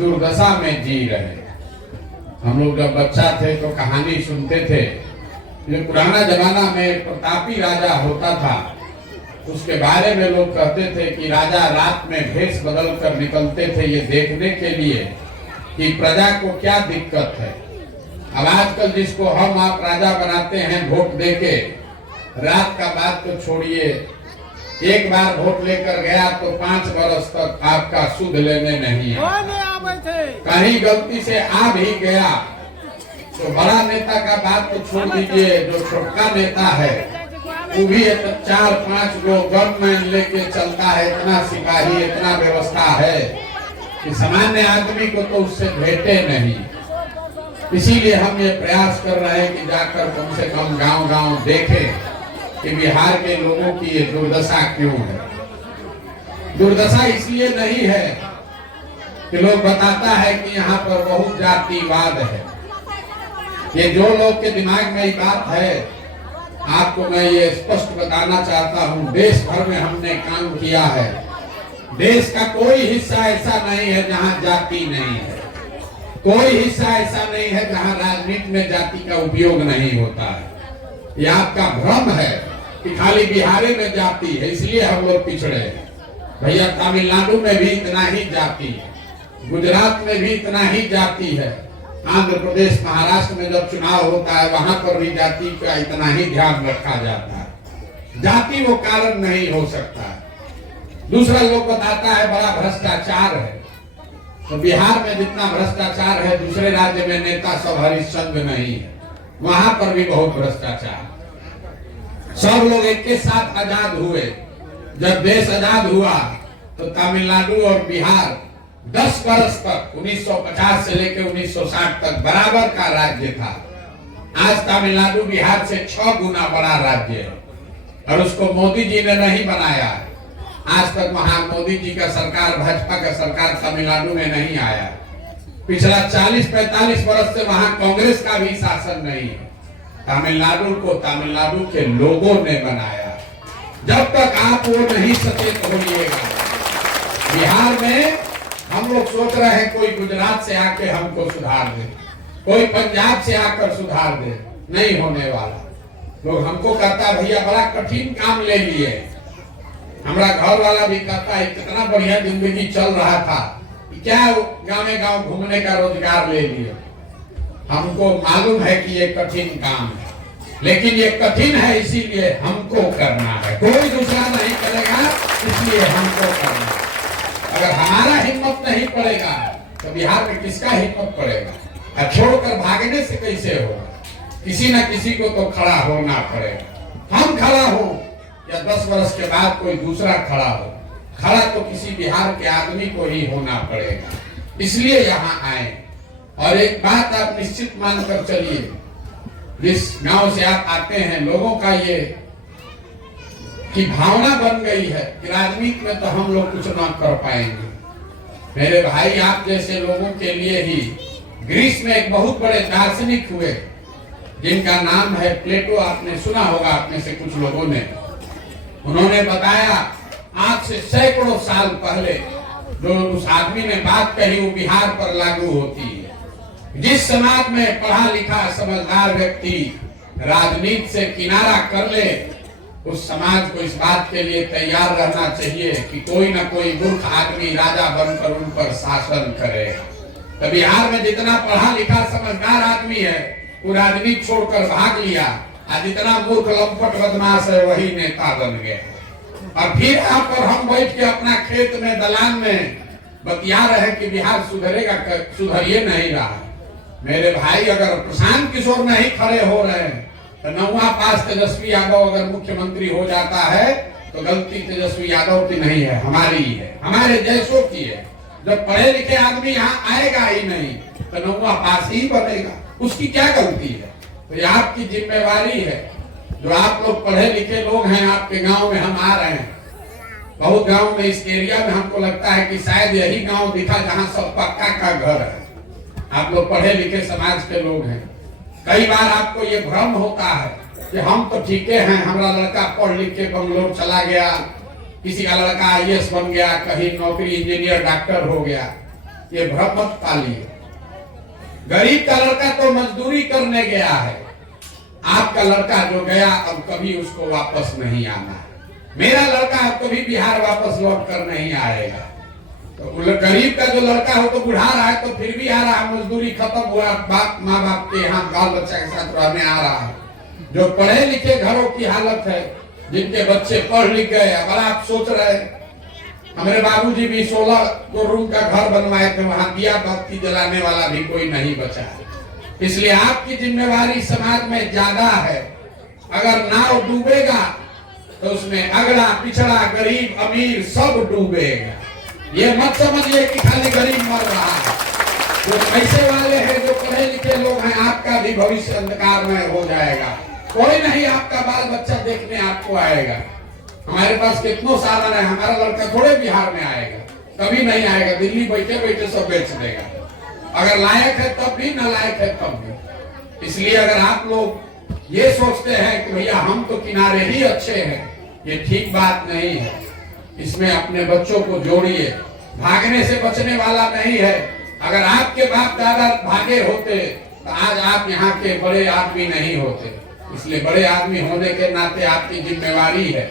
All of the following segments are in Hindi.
दुर्दशा में जी रहे। हम लोग जब बच्चा थे तो कहानी सुनते थे, जो पुराना जमाना में प्रतापी राजा होता था, उसके बारे में लोग कहते थे कि राजा रात में भेष बदल कर निकलते थे ये देखने के लिए कि प्रजा को क्या दिक्कत है। अब आजकल जिसको हम आप राजा बनाते हैं वोट देके, रात का बात तो छोड़िए, एक बार वोट लेकर गया तो 5 वर्ष तक आपका सुध लेने नहीं है। कहीं गलती से आ भी गया तो बड़ा नेता का बात तो छोड़ दीजिए, जो छोटा नेता है वो भी 4-5 गो गनमैन लेके चलता है, इतना सिपाही, इतना व्यवस्था है कि सामान्य आदमी को तो उससे भेटे नहीं। इसीलिए हम ये प्रयास कर रहे हैं कि जाकर कम से कम गांव-गांव देखें कि बिहार के लोगों की ये दुर्दशा क्यों है। दुर्दशा इसलिए नहीं है कि लोग बताता है कि यहाँ पर बहुत जातिवाद है। ये जो लोग के दिमाग में ये बात है, आपको मैं ये स्पष्ट बताना चाहता हूँ, देश भर में हमने काम किया है। देश का कोई हिस्सा ऐसा नहीं है जहाँ जाति नहीं है, कोई हिस्सा ऐसा नहीं है जहाँ राजनीति में जाति का उपयोग नहीं होता है। ये आपका भ्रम है कि खाली बिहार में जाति है इसलिए हम लोग पिछड़े हैं। भैया तमिलनाडु में भी इतना ही जाति है, गुजरात में भी इतना ही जाति है, आंध्र प्रदेश महाराष्ट्र में जब चुनाव होता है वहां पर भी जाति का इतना ही ध्यान रखा जाता है। जाति वो कारण नहीं हो सकता है। दूसरा लोग बताता है बड़ा भ्रष्टाचार है, तो बिहार में जितना भ्रष्टाचार है दूसरे राज्य में नेता सब हरिश्चंद्र नहीं है, वहां पर भी बहुत भ्रष्टाचार। सब लोग एक के साथ आजाद हुए। जब देश आजाद हुआ तो तमिलनाडु और बिहार 10 वर्ष तक 1950 से लेकर 1960 तक बराबर का राज्य था। आज तमिलनाडु बिहार से 6 गुना बड़ा राज्य है और उसको मोदी जी ने नहीं बनाया। आज तक वहां मोदी जी का सरकार, भाजपा का सरकार तमिलनाडु में नहीं आया। पिछला 40-45 वर्ष से वहां कांग्रेस का भी शासन नहीं है। तमिलनाडु को तमिलनाडु के लोगों ने बनाया। जब तक आप वो नहीं सचेत होइएगा, बिहार में हम लोग सोच रहे हैं कोई गुजरात से आके हमको सुधार दे, कोई पंजाब से आकर सुधार दे, नहीं होने वाला। लोग हमको कहता भैया बड़ा कठिन काम ले लिए। हमारा घर वाला भी कहता है कितना बढ़िया जिंदगी चल रहा था, क्या गाँव घूमने का रोजगार ले लिए। हमको मालूम है कि ये कठिन काम है, लेकिन ये कठिन है इसीलिए हमको करना है, कोई दूसरा नहीं करेगा, इसलिए हमको करना है। अगर हमारा हिम्मत नहीं पड़ेगा तो बिहार में किसका हिम्मत पड़ेगा। छोड़कर भागने से कैसे होगा, किसी न किसी को तो खड़ा होना पड़ेगा। हम खड़ा हो या 10 वर्ष के बाद कोई दूसरा खड़ा हो, खड़ा तो किसी बिहार के आदमी को ही होना पड़ेगा। इसलिए यहाँ आए। और एक बात आप निश्चित मानकर चलिए, जिस गांव से आप आते हैं लोगों का ये कि भावना बन गई है कि राजनीति में तो हम लोग कुछ ना कर पाएंगे। मेरे भाई, आप जैसे लोगों के लिए ही ग्रीस में एक बहुत बड़े दार्शनिक हुए जिनका नाम है प्लेटो, आपने सुना होगा आप में से कुछ लोगों ने। उन्होंने बताया आज से सैकड़ों साल पहले जो उस आदमी ने बात कही वो बिहार पर लागू होती है। जिस समाज में पढ़ा लिखा समझदार व्यक्ति राजनीति से किनारा कर ले, उस समाज को इस बात के लिए तैयार रहना चाहिए कि कोई ना कोई मूर्ख आदमी राजा बनकर उन पर शासन करेगा। तो बिहार में जितना पढ़ा लिखा समझदार आदमी है वो राजनीति छोड़कर भाग लिया, और जितना मूर्ख लंपट बदमाश है वही नेता बन गया। और फिर यहाँ पर हम बैठ के अपना खेत में दलान में बतिया रहे कि बिहार सुधरेगा, सुधरिए नहीं रहा। मेरे भाई, अगर प्रशांत किशोर नहीं खड़े हो रहे हैं तो 9वां पास तेजस्वी यादव अगर मुख्यमंत्री हो जाता है तो गलती तेजस्वी यादव की नहीं है, हमारी ही है, हमारे जैसों की है। जब पढ़े लिखे आदमी यहाँ आएगा ही नहीं तो 9वां पास ही बनेगा, उसकी क्या गलती है। तो ये आपकी जिम्मेवारी है। जो आप लोग पढ़े लिखे लोग हैं, आपके गांव में हम आ रहे हैं, बहुत गांव में इस एरिया में हमको लगता है कि शायद यही गांव दिखा जहां सब पक्का का घर है। आप लोग पढ़े लिखे समाज के लोग हैं। कई बार आपको ये भ्रम होता है कि हम तो ठीक हैं, हमारा लड़का पढ़ लिख के बंगलोर चला गया, किसी का लड़का IAS बन गया, कहीं नौकरी इंजीनियर डॉक्टर हो गया। ये भ्रम मत पालिए। गरीब का लड़का तो मजदूरी करने गया है, आपका लड़का जो गया अब कभी उसको वापस नहीं आना है। मेरा लड़का अब कभी बिहार वापस लौट कर नहीं आएगा। तो गरीब का जो लड़का हो तो बुढ़ा रहा है तो फिर भी आ रहा है, मजदूरी खत्म हुआ, बाप माँ बाप के यहाँ बाल बच्चा के साथ रहने आ रहा है। जो पढ़े लिखे घरों की हालत है, जिनके बच्चे पढ़ लिख गए, अब आप सोच रहे हमारे बाबूजी भी 16 को रूम का घर बनवाए थे, वहां दिया बत्ती जलाने वाला भी कोई नहीं बचा है। इसलिए आपकी जिम्मेवारी समाज में ज्यादा है। अगर नाव डूबेगा तो उसमें अगड़ा पिछड़ा गरीब अमीर सब डूबेगा। ये मत समझिए कि खाली गरीब मर रहा है। जो पैसे वाले हैं, जो पढ़े लिखे लोग हैं, आपका भी भविष्य अंधकार में हो जाएगा। कोई नहीं आपका बाल बच्चा देखने आपको आएगा। हमारे पास कितनों साधन है, हमारा लड़का थोड़े बिहार में आएगा, कभी नहीं आएगा। दिल्ली बैठे बैठे सब बेच देगा। अगर लायक है तब भी, ना लायक है तब भी। इसलिए अगर आप लोग ये सोचते हैं कि भैया हम तो किनारे ही अच्छे हैं, ये ठीक बात नहीं है। इसमें अपने बच्चों को जोड़िए। भागने से बचने वाला नहीं है। अगर आपके बाप दादा भागे होते तो आज आप यहाँ के बड़े आदमी नहीं होते। इसलिए बड़े आदमी होने के नाते आपकी जिम्मेवारी है।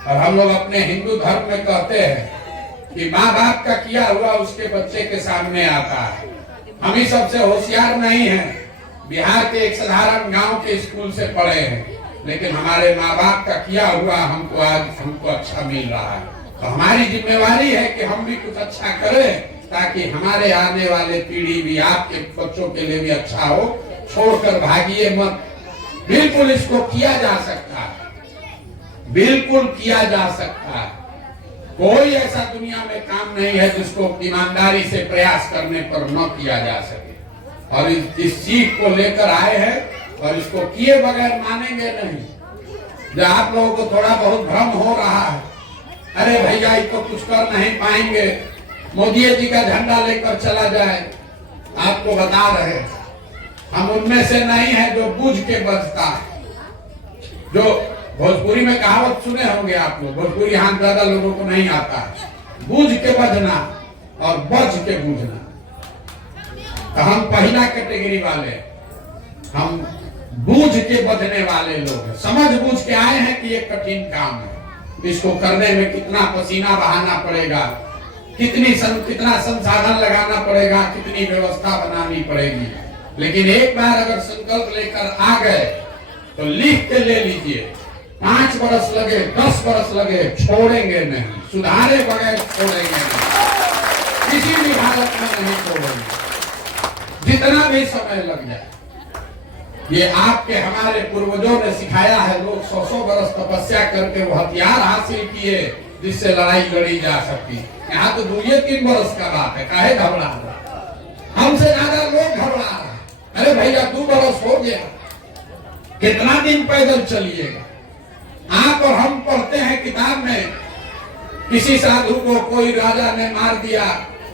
और हम लोग अपने हिंदू धर्म में कहते हैं कि माँ बाप का किया हुआ उसके बच्चे के सामने आता है। हम ही सबसे होशियार नहीं हैं, बिहार के एक साधारण गांव के स्कूल से पढ़े हैं, लेकिन हमारे माँ बाप का किया हुआ हमको आज अच्छा मिल रहा है। तो हमारी जिम्मेवारी है कि हम भी कुछ अच्छा करें, ताकि हमारे आने वाले पीढ़ी भी आपके बच्चों के लिए भी अच्छा हो। छोड़कर भागिए मत। बिल्कुल इसको किया जा सकता है, बिल्कुल किया जा सकता है। कोई ऐसा दुनिया में काम नहीं है जिसको ईमानदारी से प्रयास करने पर न किया जा सके। और इस सीख को लेकर आए हैं और इसको किए बगैर मानेंगे नहीं। जब आप लोगों को थोड़ा बहुत भ्रम हो रहा है, अरे भैया ये तो कुछ कर नहीं पाएंगे, मोदी जी का झंडा लेकर चला जाए, आपको बता रहे हम उनमें से नहीं है जो बूझ के बचता है। जो भोजपुरी में कहावत सुने होंगे आप लोग, भोजपुरी यहाँ ज्यादा लोगों को नहीं आता है, बूझ के बजना और बच के बूझना। तो हम पहला कैटेगरी वाले, हम बूझ के बचने वाले लोग हैं। समझ बूझ के आए हैं कि ये कठिन काम है, इसको करने में कितना पसीना बहाना पड़ेगा, कितना संसाधन लगाना पड़ेगा, कितनी व्यवस्था बनानी पड़ेगी। लेकिन एक बार अगर संकल्प लेकर आ गए तो लिख के ले लीजिए, 5 बरस लगे 10 बरस लगे, छोड़ेंगे नहीं, सुधारे बगैर छोड़ेंगे नहीं, किसी भी हालत में नहीं छोड़ेंगे, जितना भी समय लग जाए। ये आपके हमारे पूर्वजों ने सिखाया है। लोग 100 बरस तपस्या करके वो हथियार हासिल किए जिससे लड़ाई लड़ी जा सकती। यहाँ तो 2-3 बरस का बात है, काहे घबरा रहा? हमसे ज्यादा लोग घबरा रहे। अरे भैया 2 बरस हो गया, कितना दिन पैदल चलिएगा? आप और हम पढ़ते हैं किताब में, किसी साधु को कोई राजा ने मार दिया,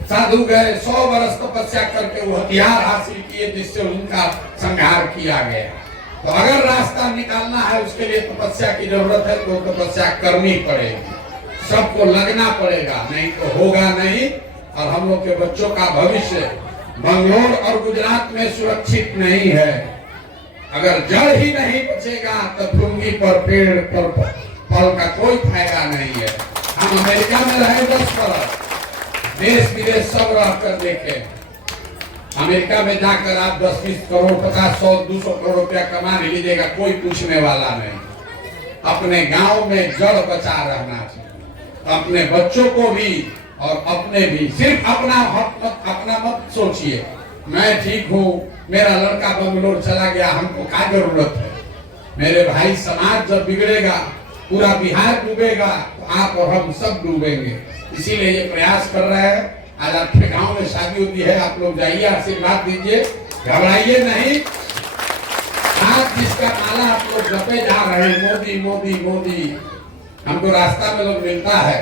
साधु गए 100 बरस तपस्या करके वो हथियार हासिल किए जिससे उनका संहार किया गया। तो अगर रास्ता निकालना है उसके लिए तपस्या की जरूरत है तो तपस्या करनी पड़ेगी, सबको लगना पड़ेगा, नहीं तो होगा नहीं। और हम लोग के बच्चों का भविष्य बंगलोर और गुजरात में सुरक्षित नहीं है। अगर जड़ ही नहीं बचेगा तो भूमि पर पेड़ पर फल का कोई फायदा नहीं है। हम अमेरिका में रहे 10 बरस, देश विदेश सब रह कर देखे। अमेरिका में जाकर आप 10-20 करोड़ 50-100-200 करोड़ रुपया कमा लीजिएगा, कोई पूछने वाला नहीं। अपने गांव में जड़ बचा रहना चाहिए। अपने बच्चों को भी और अपने भी, सिर्फ अपना मत सोचिए मैं ठीक हूँ, मेरा लड़का बंगलोर चला गया, हमको क्या जरूरत है। मेरे भाई, समाज जब बिगड़ेगा पूरा बिहार डूबेगा, तो आप और हम सब डूबेंगे। इसीलिए ये प्रयास कर रहे हैं। आज आपके गांव में शादी होती है, आप लोग जाइए, आशीर्वाद दीजिए, घबराइए नहीं। आज जिसका माला आप लोग जपे जा रहे हैं, मोदी मोदी मोदी, हमको रास्ता में लोग मिलता है,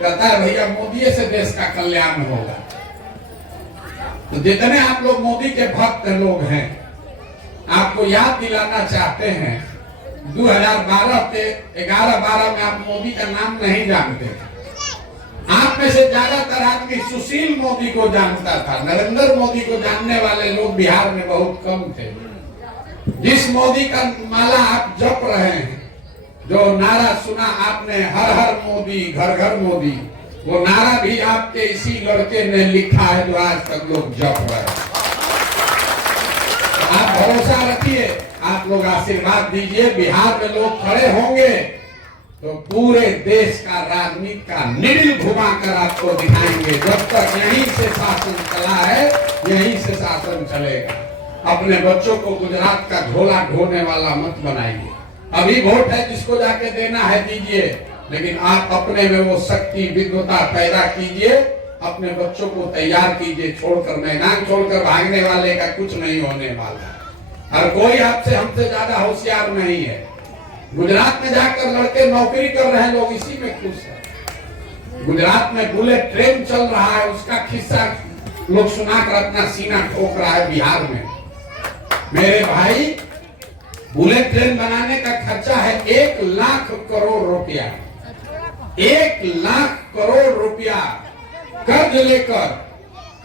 कहता है भैया मोदी से देश का कल्याण होगा। तो जितने आप लोग मोदी के भक्त लोग हैं, आपको याद दिलाना चाहते हैं, 2012 के 11-12 में आप मोदी का नाम नहीं जानते। आप में से ज्यादातर आदमी सुशील मोदी को जानता था। नरेंद्र मोदी को जानने वाले लोग बिहार में बहुत कम थे। जिस मोदी का माला आप जप रहे हैं, जो नारा सुना आपने, हर हर मोदी घर घर मोदी, वो नारा भी आपके इसी लड़के ने लिखा है जो आज तक लोग जप रहे हैं। आप भरोसा रखिए, आप लोग आशीर्वाद दीजिए, बिहार में लोग खड़े होंगे तो पूरे देश का राजनीति का निडिल घुमाकर आपको दिखाएंगे। जब तक यहीं से शासन चला है, यहीं से शासन चलेगा। अपने बच्चों को गुजरात का झोला ढोने वाला मत बनाइए। अभी वोट है, जिसको जाके देना है दीजिए, लेकिन आप अपने में वो शक्ति विद्वता पैदा कीजिए, अपने बच्चों को तैयार कीजिए। छोड़कर मैदान छोड़कर भागने वाले का कुछ नहीं होने वाला। और कोई आपसे हमसे ज्यादा होशियार नहीं है। गुजरात में जाकर लड़के नौकरी कर रहे हैं, लोग इसी में खुश हैं। गुजरात में बुलेट ट्रेन चल रहा है, उसका किस्सा लोग सुनाकर अपना सीना ठोक रहा है। बिहार में मेरे भाई बुलेट ट्रेन बनाने का खर्चा है 1 लाख करोड़ रुपया। 1 लाख करोड़ रुपया कर्ज लेकर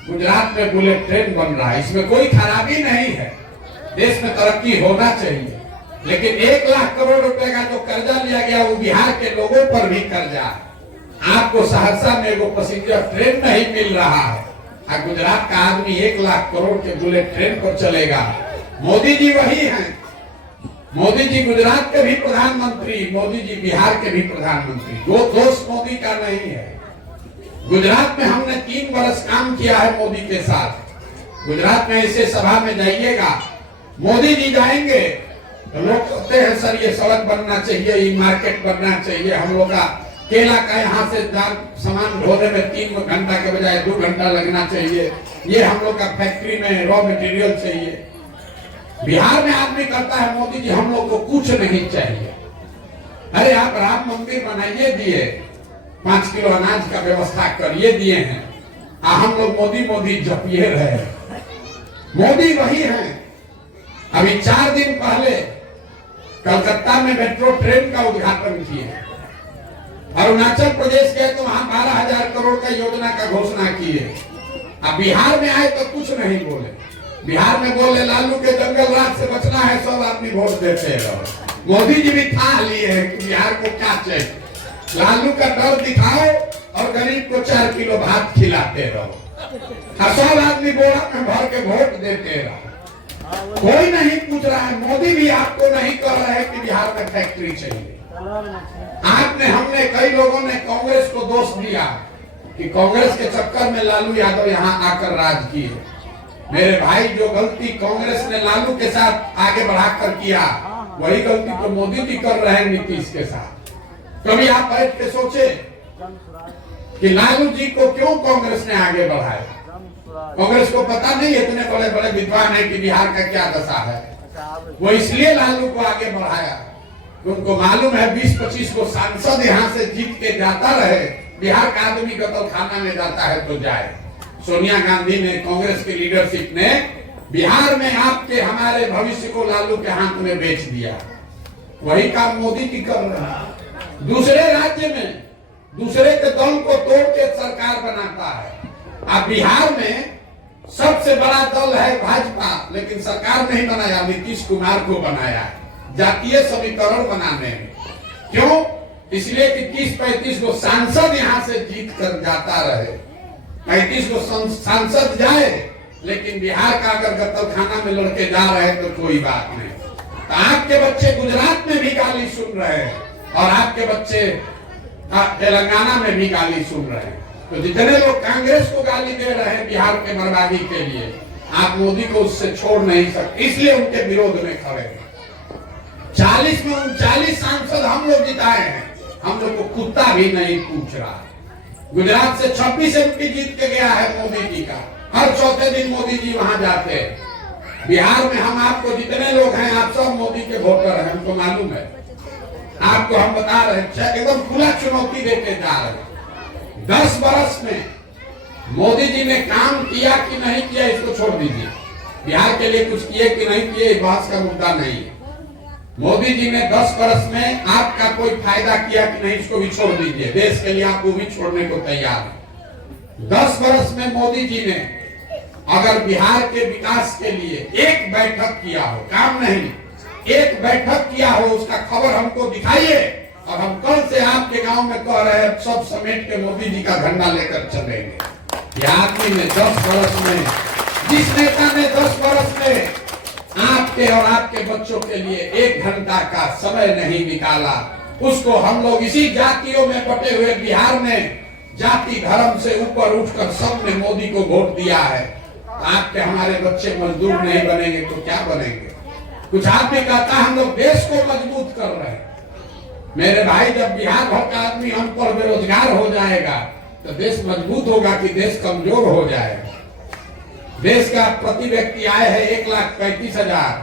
गुजरात में बुलेट ट्रेन बन रहा है। इसमें कोई खराबी नहीं है, देश में तरक्की होना चाहिए, लेकिन 1 लाख करोड़ रुपए का जो कर्जा लिया गया वो बिहार के लोगों पर भी कर्जा है। आपको सहरसा में एगो पैसेंजर ट्रेन नहीं मिल रहा है, और गुजरात का आदमी 1 लाख करोड़ के बुलेट ट्रेन पर चलेगा। मोदी जी वही हैं। मोदी जी गुजरात के भी प्रधानमंत्री, मोदी जी बिहार के भी प्रधानमंत्री। दो दोस्त मोदी का नहीं है। गुजरात में हमने 3 वर्ष काम किया है मोदी के साथ। गुजरात में ऐसे सभा में जाइएगा, मोदी जी जाएंगे तो लोग कहते हैं सर ये सड़क बनना चाहिए, ये मार्केट बनना चाहिए। हम लोग का केला का यहाँ से सामान ढोने में 3 घंटा के बजाय 2 घंटा लगना चाहिए। ये हम लोग का फैक्ट्री में रॉ मटेरियल चाहिए। बिहार में आदमी करता है, मोदी जी हम लोग को कुछ नहीं चाहिए। अरे आप राम मंदिर बनाइए दिए, 5 किलो अनाज का व्यवस्था करिए दिए हैं, हम लोग मोदी मोदी जपिए रहे। मोदी वही हैं। अभी 4 दिन पहले कलकत्ता में मेट्रो ट्रेन का उद्घाटन किए। अरुणाचल प्रदेश गए तो वहां 12,000 करोड़ का योजना का घोषणा किए। अब बिहार में आए तो कुछ नहीं बोले। बिहार में बोले लालू के जंगल राज से बचना है, सब आदमी वोट देते रहो। मोदी जी भी ठान लिए हैं कि बिहार को क्या चाहिए। लालू का डर दिखाओ और गरीब को 4 किलो भात खिलाते रहो। सब आदमी बोरा में भर के वोट देते रहो। कोई नहीं पूछ रहा है। मोदी भी आपको नहीं कह रहे हैं कि बिहार में फैक्ट्री चाहिए। आपने हमने कई लोगों ने कांग्रेस को दोष दिया कि कांग्रेस के चक्कर में लालू यादव यहाँ आकर राज किए। मेरे भाई, जो गलती कांग्रेस ने लालू के साथ आगे बढ़ाकर किया, वही गलती तो मोदी जी कर रहे हैं नीतीश के साथ। कभी आप बैठ के सोचे कि लालू जी को क्यों कांग्रेस ने आगे बढ़ाया? कांग्रेस को पता नहीं इतने बड़े बड़े विद्वान है कि बिहार का क्या दशा है। वो इसलिए लालू को आगे बढ़ाया, उनको मालूम है 20-25 को सांसद यहाँ से जीत के जाता रहे, बिहार का आदमी कतल खाना में जाता है तो जाए। सोनिया गांधी ने, कांग्रेस की लीडरशिप ने बिहार में आपके हमारे भविष्य को लालू के हाथ में बेच दिया। वही काम मोदी जी कर रहे हैं। दूसरे राज्य में दूसरे के दल को तोड़ के सरकार बनाता है। अब बिहार में सबसे बड़ा दल है भाजपा, लेकिन सरकार नहीं बनाया, नीतीश कुमार को बनाया जातीय समीकरण बनाने में। क्यों? इसलिए कि 30-35 को सांसद यहाँ से जीत कर जाता रहे। 35 को सांसद जाए, लेकिन बिहार का अगर कत्तलखाना में लड़के जा रहे हैं तो कोई बात नहीं। तो आपके बच्चे गुजरात में भी गाली सुन रहे हैं और आपके बच्चे तेलंगाना में भी गाली सुन रहे हैं। तो जितने लोग कांग्रेस को गाली दे रहे हैं बिहार के बर्बादी के लिए, आप मोदी को उससे छोड़ नहीं सकते, इसलिए उनके विरोध में खड़े हैं। 40 में 39 सांसद हम लोग जिताए हैं। हम लोग को कुत्ता भी नहीं पूछ रहा। गुजरात से 26 MP जीत के गया है मोदी जी का। हर चौथे दिन मोदी जी वहां जाते हैं। बिहार में हम आपको जितने लोग हैं, आप सब मोदी के वोटर हैं, हमको मालूम है। आपको हम बता रहे हैं, एकदम खुला चुनौती देते जा रहे हैं। 10 वर्ष में मोदी जी ने काम किया कि नहीं किया इसको छोड़ दीजिए। बिहार के लिए कुछ किए कि नहीं किए, बहस का मुद्दा नहीं है। मोदी जी ने 10 वर्ष में आपका कोई फायदा किया कि नहीं इसको भी छोड़ दीजिए। देश के लिए आप वो भी छोड़ने को तैयार हैं। 10 वर्ष में मोदी जी ने अगर बिहार के विकास के लिए एक बैठक किया हो, काम नहीं, एक बैठक किया हो, उसका खबर हमको दिखाइए और हम कल से आपके गांव में कह रहे हैं सब समेट के मोदी जी का झंडा लेकर चलेंगे। यह आदमी ने 10 वर्ष में, जिस नेता ने 10 वर्ष में आपके और आपके बच्चों के लिए 1 घंटा का समय नहीं निकाला, उसको हम लोग इसी जातियों में बटे हुए बिहार में जाति धर्म से ऊपर उठकर सबने मोदी को वोट दिया है। आपके हमारे बच्चे मजदूर नहीं बनेंगे तो क्या बनेंगे? कुछ आदमी कहता है हम लोग देश को मजबूत कर रहे हैं। मेरे भाई, जब बिहार भर का आदमी हम पर बेरोजगार हो जाएगा तो देश मजबूत होगा कि देश कमजोर हो जाएगा? देश का प्रति व्यक्ति आय है 1,35,000,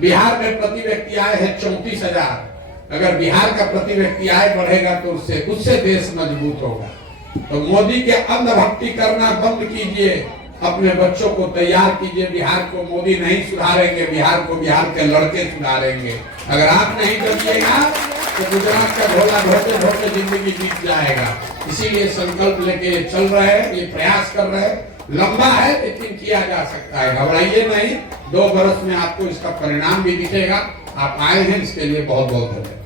बिहार में प्रति व्यक्ति आय है 34,000। अगर बिहार का प्रति व्यक्ति आय बढ़ेगा तो उससे देश मजबूत होगा। तो मोदी के अंधभक्ति करना बंद कीजिए, अपने बच्चों को तैयार कीजिए। बिहार को मोदी नहीं सुधारेंगे, बिहार को बिहार के लड़के सुधारेंगे। अगर आप नहीं करिएगा तो गुजरात का ढोला ढोते ढोते जिंदगी बीत जाएगा। इसीलिए संकल्प लेके चल रहे हैं, ये प्रयास कर रहे हैं। लंबा है लेकिन किया जा सकता है, घबराइए नहीं। 2 वर्ष में आपको इसका परिणाम भी दिखेगा। आप आए हैं, इसके लिए बहुत बहुत धन्यवाद।